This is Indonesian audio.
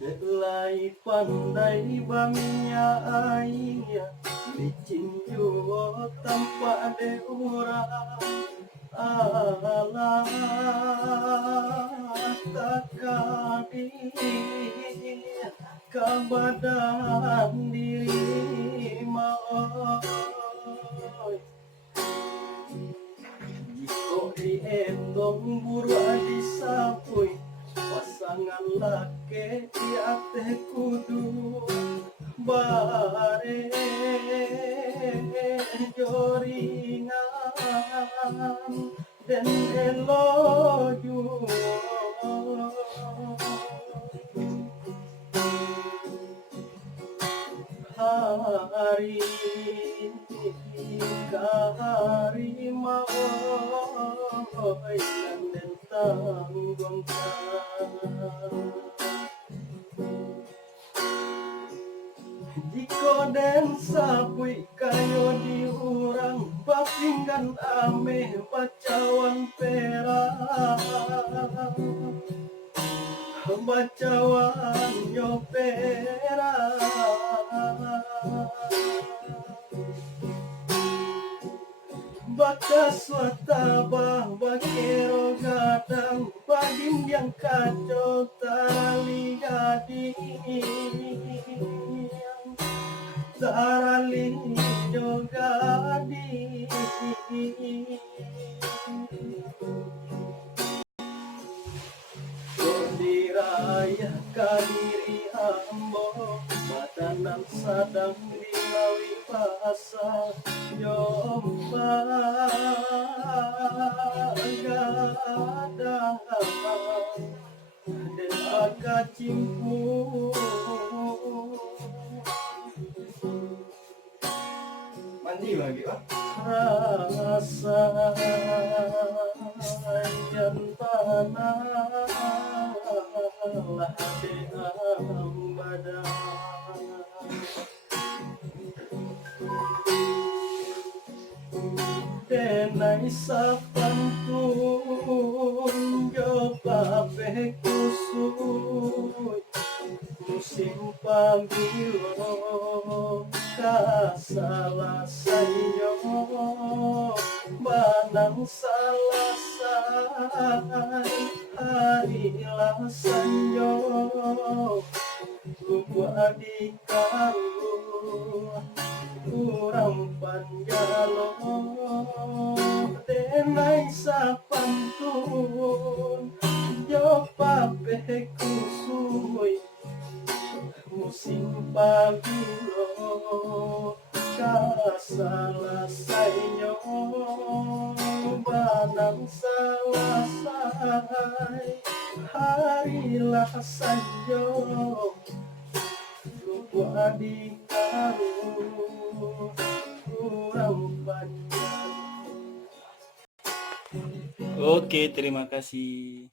Delai pandai bangnya ayah, licin juo tanpa deura. Alah takadi kebadan diri mau. Jiko diendong buru disapui, pasangan laki di ate kudu bare joringan dan eloju. Hari hari mau dan tanggung. Jiko den sapui kayo diurang, papinggan ame bacawan perang, bacawan nyopera. Bakas watabah bakero gadang, badin yang kacau tali gading, tali gading. Diraya kadiri ambo, badanan sadang dilawi pasang jomba gadang dan agak cimpu. Mandi lagi Pak. Rasa yang tanah lah dengan badan. Denai sapantun jopa pekusui, musim pagilo kasalah sayo, banang salah say harilah sanyo, lupa adikaru kurang panjalo. Denai sapantun jopa pekusui, musim pagilo kasalah sayo, banang salah say harilah sanyo, lupa adikaru kurang panjang. Oke, terima kasih.